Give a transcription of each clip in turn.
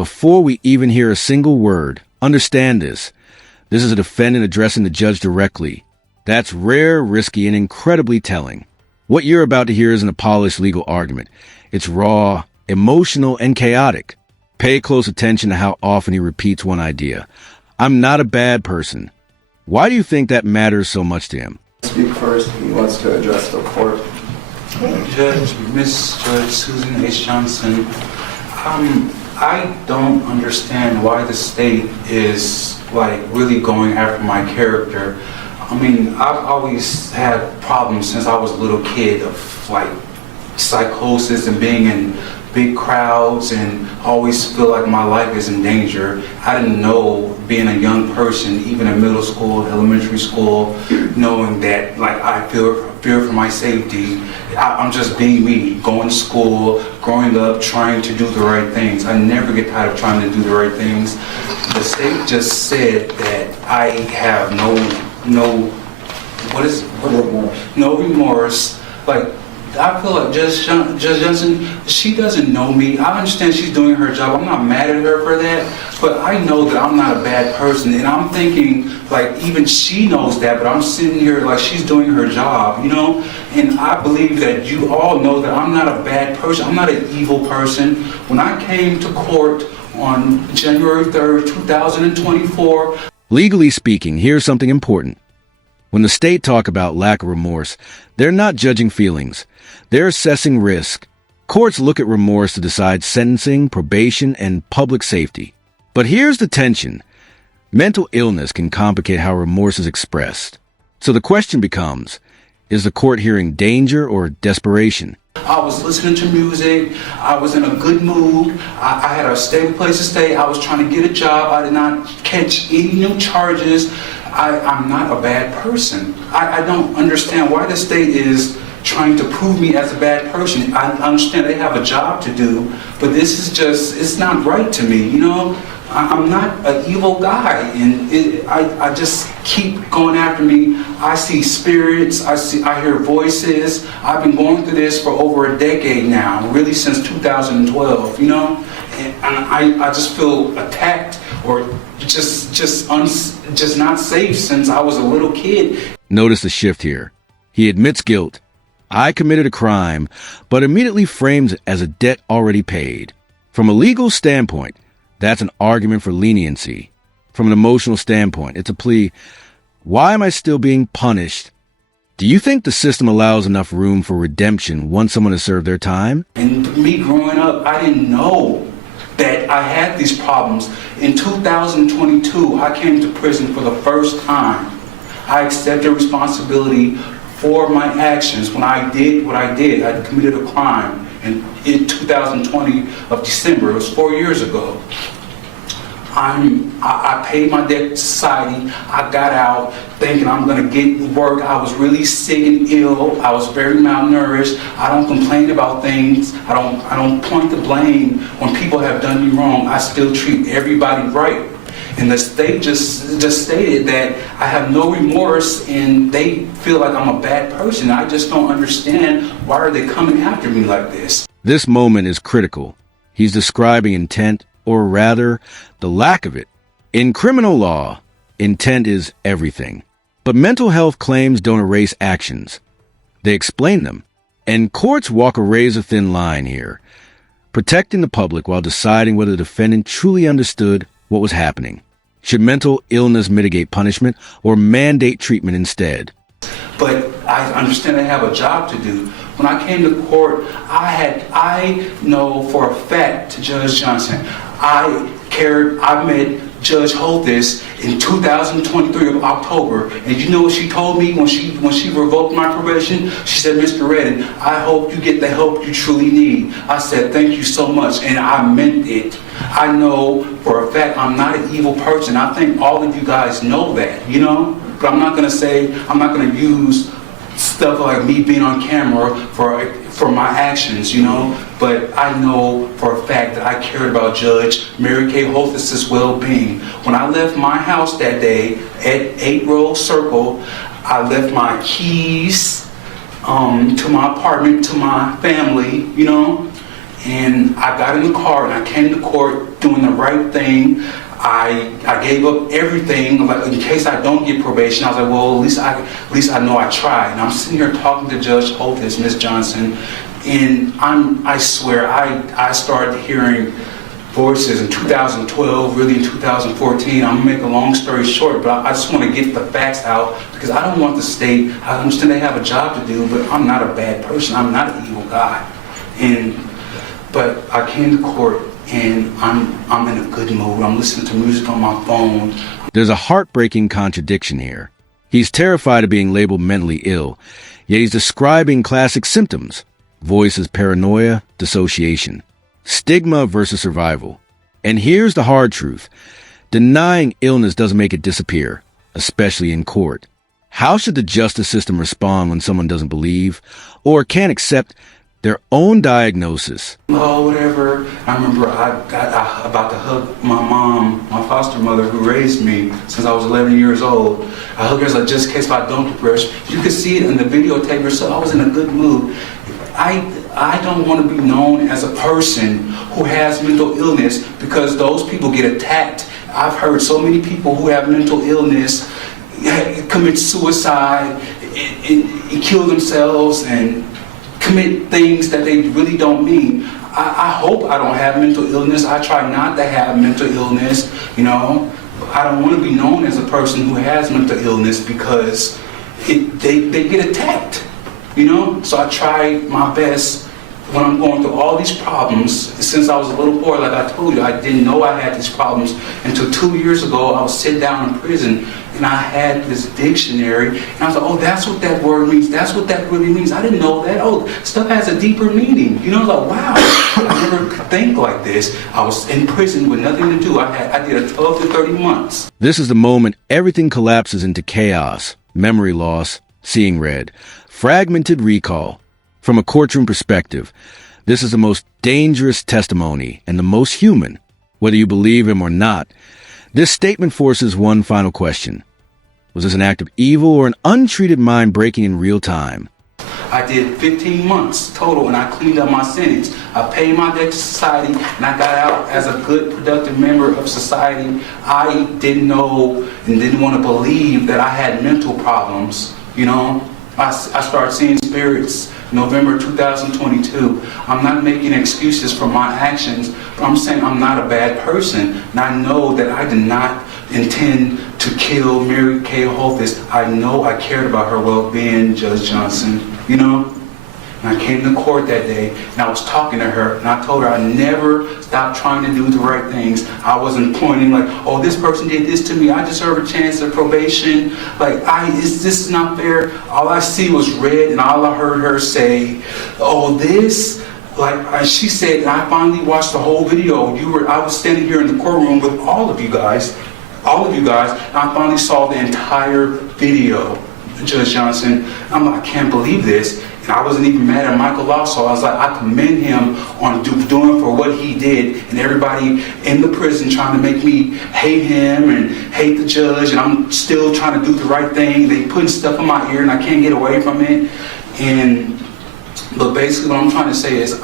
Before we even hear a single word, understand this. This is a defendant addressing the judge directly. That's rare, risky, and incredibly telling. What you're about to hear isn't a polished legal argument. It's raw, emotional, and chaotic. Pay close attention to how often he repeats one idea. I'm not a bad person. Why do you think that matters so much to him? Speak first. He wants to address the court. Judge, Miss Judge Susan H. Johnson, I don't understand why the state is really going after my character. I mean, I've always had problems since I was a little kid of psychosis and being in big crowds and always feel like my life is in danger. I didn't know, being a young person, even in middle school, elementary school, knowing that I fear for my safety. I'm just being me, going to school, growing up, trying to do the right things. I never get tired of trying to do the right things. The state just said that I have no remorse. I feel like Judge Johnson, she doesn't know me. I understand she's doing her job. I'm not mad at her for that, but I know that I'm not a bad person. And I'm thinking, even she knows that, but I'm sitting here she's doing her job, And I believe that you all know that I'm not a bad person. I'm not an evil person. When I came to court on January 3rd, 2024. Legally speaking, here's something important. When the state talk about lack of remorse, they're not judging feelings. They're assessing risk. Courts look at remorse to decide sentencing, probation, and public safety. But here's the tension. Mental illness can complicate how remorse is expressed. So the question becomes, is the court hearing danger or desperation? I was listening to music. I was in a good mood. I had a stable place to stay. I was trying to get a job. I did not catch any new charges. I'm not a bad person. I don't understand why the state is trying to prove me as a bad person. I understand they have a job to do, but this is it's not right to me, I'm not an evil guy, and I just keep going after me. I see spirits, I hear voices. I've been going through this for over a decade now, really since 2012, and I just feel attacked or just not safe since I was a little kid. Notice the shift here. He admits guilt. I committed a crime, but immediately frames it as a debt already paid. From a legal standpoint, that's an argument for leniency. From an emotional standpoint, it's a plea. Why am I still being punished? Do you think the system allows enough room for redemption once someone has served their time? And me growing up, I didn't know that I had these problems. In 2022, I came to prison for the first time. I accepted responsibility for my actions. When I did what I did, I committed a crime in 2020 of December. It was 4 years ago. I paid my debt to society. I got out thinking I'm gonna get work. I was really sick and ill. I was very malnourished. I don't complain about things. I don't point the blame when people have done me wrong. I still treat everybody right. And the state just stated that I have no remorse and they feel like I'm a bad person. I just don't understand, why are they coming after me like this? This moment is critical. He's describing intent, or rather, the lack of it. In criminal law, intent is everything. But mental health claims don't erase actions. They explain them. And courts walk a razor-thin line here, protecting the public while deciding whether the defendant truly understood what was happening. Should mental illness mitigate punishment or mandate treatment instead? But I understand I have a job to do. When I came to court, I know for a fact, Judge Johnson, I met Judge Holthus in 2023 of October, and you know what she told me when she revoked my probation? She said, "Mr. Redden, I hope you get the help you truly need." I said, "Thank you so much," and I meant it. I know for a fact I'm not an evil person. I think all of you guys know that, But I'm not gonna use stuff like me being on camera for my actions, But I know for a fact that I cared about Judge Mary Kay Holthus's well-being. When I left my house that day at 8 Rose Circle, I left my keys to my apartment, to my family, And I got in the car and I came to court doing the right thing. I gave up everything, like in case I don't get probation. I was like, well, at least I know I tried. And I'm sitting here talking to Judge Holtis, Miss Johnson, and I swear I started hearing voices in 2012, really in 2014. I'm gonna make a long story short, but I just want to get the facts out because I don't want the state. I understand they have a job to do, but I'm not a bad person. I'm not an evil guy. But I came to court and I'm in a good mood. I'm listening to music on my phone. There's a heartbreaking contradiction here. He's terrified of being labeled mentally ill, yet he's describing classic symptoms. Voice is paranoia, dissociation. Stigma versus survival. And here's the hard truth. Denying illness doesn't make it disappear, especially in court. How should the justice system respond when someone doesn't believe or can't accept their own diagnosis? Oh, whatever. I remember I got about to hug my mom, my foster mother who raised me since I was 11 years old. I hugged her like, just in case if I don't depress. You could see it in the videotape, so I was in a good mood. I don't want to be known as a person who has mental illness because those people get attacked. I've heard so many people who have mental illness commit suicide and kill themselves and commit things that they really don't mean. I hope I don't have mental illness. I try not to have mental illness, you know. I don't want to be known as a person who has mental illness because they get attacked, you know. So I try my best when I'm going through all these problems. Since I was a little boy, like I told you, I didn't know I had these problems until 2 years ago. I was sitting down in prison and I had this dictionary and I was like, oh, that's what that word means. That's what that really means. I didn't know that. Oh, stuff has a deeper meaning. You know, like, wow, I never could think like this. I was in prison with nothing to do. I did a 12 to 30 months. This is the moment everything collapses into chaos, memory loss, seeing red, fragmented recall. From a courtroom perspective, this is the most dangerous testimony and the most human. Whether you believe him or not, this statement forces one final question. Was this an act of evil or an untreated mind breaking in real time? I did 15 months total and I cleaned up my sentence. I paid my debt to society and I got out as a good, productive member of society. I didn't know and didn't want to believe that I had mental problems, you know. I started seeing spirits November 2022. I'm not making excuses for my actions, but I'm saying I'm not a bad person. And I know that I did not intend to kill Mary Kay Holthus. I know I cared about her well-being, Judge Johnson, you know? And I came to court that day and I was talking to her and I told her I never stopped trying to do the right things. I wasn't pointing like, oh, this person did this to me. I deserve a chance at probation. Like, this is not fair. All I see was red and all I heard her say, oh, this, like she said, and I finally watched the whole video. I was standing here in the courtroom with all of you guys, and I finally saw the entire video, Judge Johnson. I'm like, I can't believe this. And I wasn't even mad at Michael Lasso. I was like, I commend him on doing for what he did, and everybody in the prison trying to make me hate him and hate the judge, and I'm still trying to do the right thing. They putting stuff in my ear and I can't get away from it. But basically what I'm trying to say is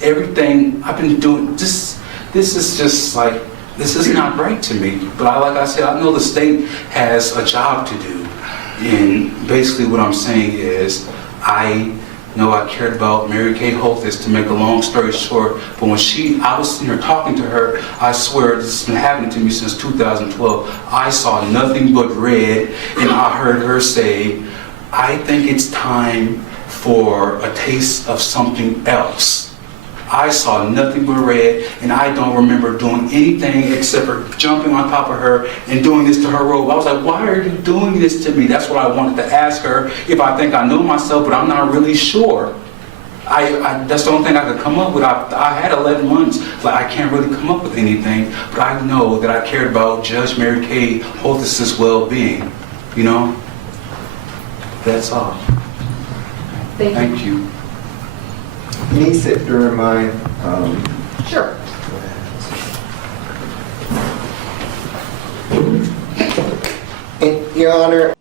everything I've been doing, this is just like, this is not right to me. But like I said, I know the state has a job to do. And basically what I'm saying is, I know I cared about Mary Kay Holthus, to make a long story short, but when I was sitting here talking to her, I swear this has been happening to me since 2012. I saw nothing but red, and I heard her say, I think it's time for a taste of something else. I saw nothing but red, and I don't remember doing anything except for jumping on top of her and doing this to her robe. I was like, why are you doing this to me? That's what I wanted to ask her, if I think I know myself, but I'm not really sure. That's the only thing I could come up with. I had 11 months, but I can't really come up with anything, but I know that I cared about Judge Mary Kay Holthus' well-being, you know? That's all. Thank you. Can you sit during my... Sure. Your Honor,